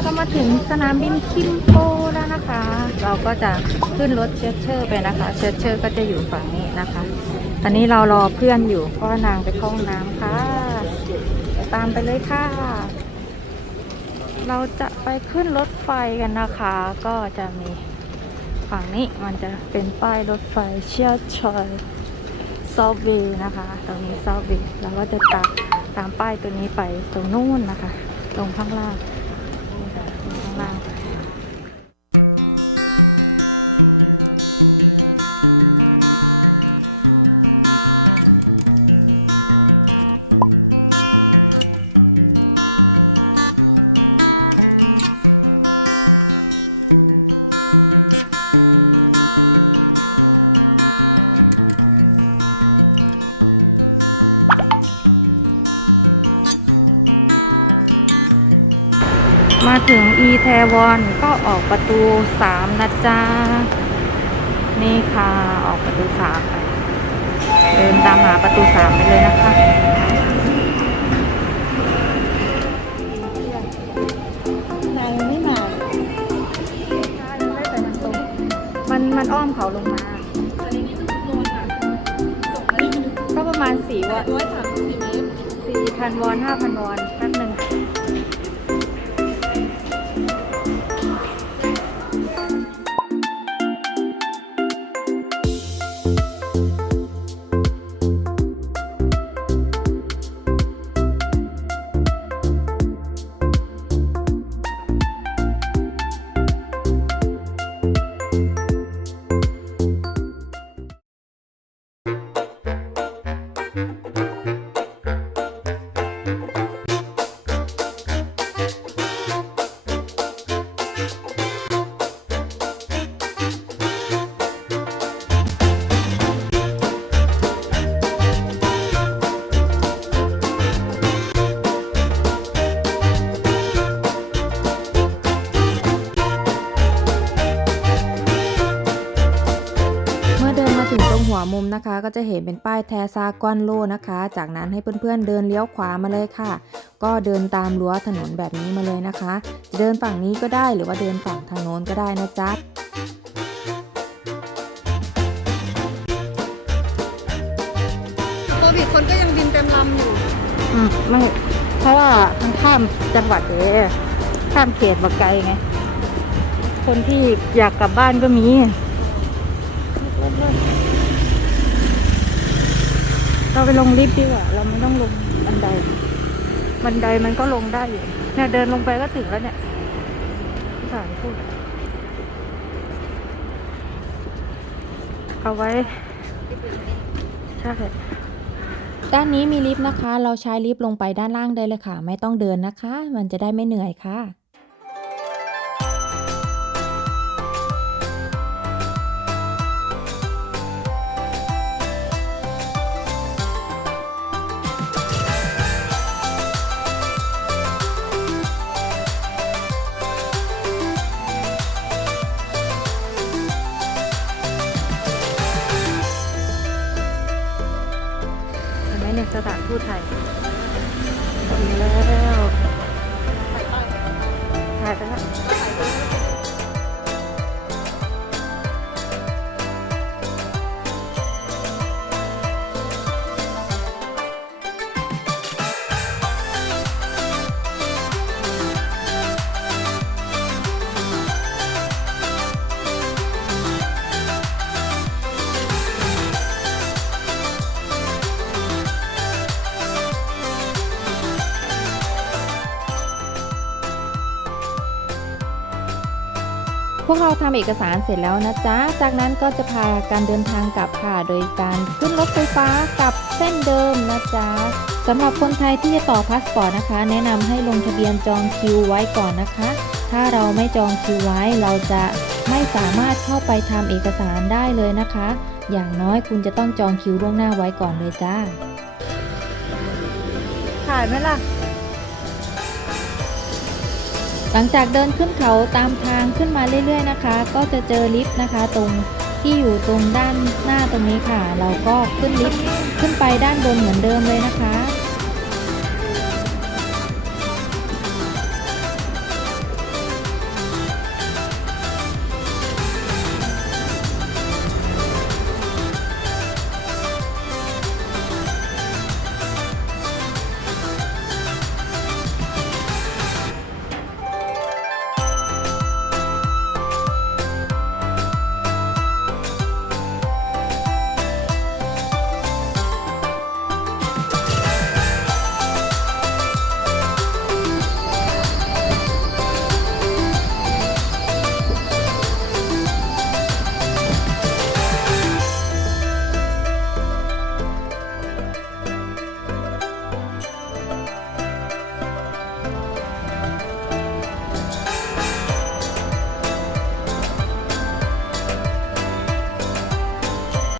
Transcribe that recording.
เราก็มาถึงสนามบินคิมโปแล้วนะคะ เราก็จะขึ้นรถเชสเชอร์ไปนะคะเชสเชอร์ก็จะอยู่ฝั่งนี้นะคะ ตอนนี้เรารอเพื่อนอยู่เพราะว่านางไปเข้าห้องน้ำค่ะ ตามไปเลยค่ะ เราจะไปขึ้นรถไฟกันนะคะ ก็จะมีฝั่งนี้มันจะเป็นป้ายรถไฟเชียร์ชอยซอฟเวย์นะคะ ตรงนี้ซอฟเวย์เราก็จะตามตามป้ายตัวนี้ไปตรงนู้นนะคะ ตรงข้างล่าง มาถึงอีแทวอนก็ออกประตู3นะจ๊ะ นี่ค่ะ ออกประตู3ไปเดินตามหาประตู3ไปเลยนะคะนายไม่มามันมันอ้อมเขาลงมาตอนนี้นี่ต้องโดนค่ะส่งมาได้ก็ประมาณ4วอนร้อยสามสิบสี่เมตร4,000วอน5,000วอนแป๊บ นะคะ ก็จะเห็นเป็นป้ายแทซากอนโลนะคะ จากนั้นให้เพื่อนๆเดินเลี้ยวขวามาเลยค่ะ ก็เดินตามรั้วถนนแบบนี้มาเลยนะคะ จะเดินฝั่งนี้ก็ได้หรือว่าเดินฝั่งทางโน้นก็ได้นะจ๊ะโควิดคนก็ยังบินเต็มลำอยู่อืมไม่เพราะว่ามันข้ามจังหวัดเลยข้ามเขตมาไกลไง คนที่อยากกลับบ้านก็มี เราไปลงลิฟต์ดีกว่า เราไม่ต้องลงบันได บันไดมันก็ลงได้อยู่เนี่ยเดินลงไปก็ถึงแล้วเนี่ยสายพูด เอาไว้ ใช่ด้านนี้มีลิฟต์นะคะ เราใช้ลิฟต์ลงไปด้านล่างได้เลยค่ะ ไม่ต้องเดินนะคะ มันจะได้ไม่เหนื่อยค่ะ สถานทูตไทยถึงแล้วถ่ายไปแล้ว วกเราทำเอกสารเสร็จแล้วนะจ๊ะ จากนั้นก็จะพาการเดินทางกลับค่ะ โดยการขึ้นรถไฟฟ้ากลับเส้นเดิมนะจ๊ะสำหรับคนไทยที่จะต่อพาสปอร์ตนะคะ แนะนำให้ลงทะเบียนจองคิวไว้ก่อนนะคะ ถ้าเราไม่จองคิวไว้เราจะไม่สามารถเข้าไปทำเอกสารได้เลยนะคะ อย่างน้อยคุณจะต้องจองคิวล่วงหน้าไว้ก่อนเลยจ้า ถ่ายไหมล่ะ หลังจากเดินขึ้นเขาตามทางขึ้นมาเรื่อยๆนะคะ ก็จะเจอลิฟต์นะคะ ตรงที่อยู่ตรงด้านหน้าตรงนี้ค่ะ เราก็ขึ้นลิฟต์ขึ้นไปด้านบนเหมือนเดิมเลยนะคะ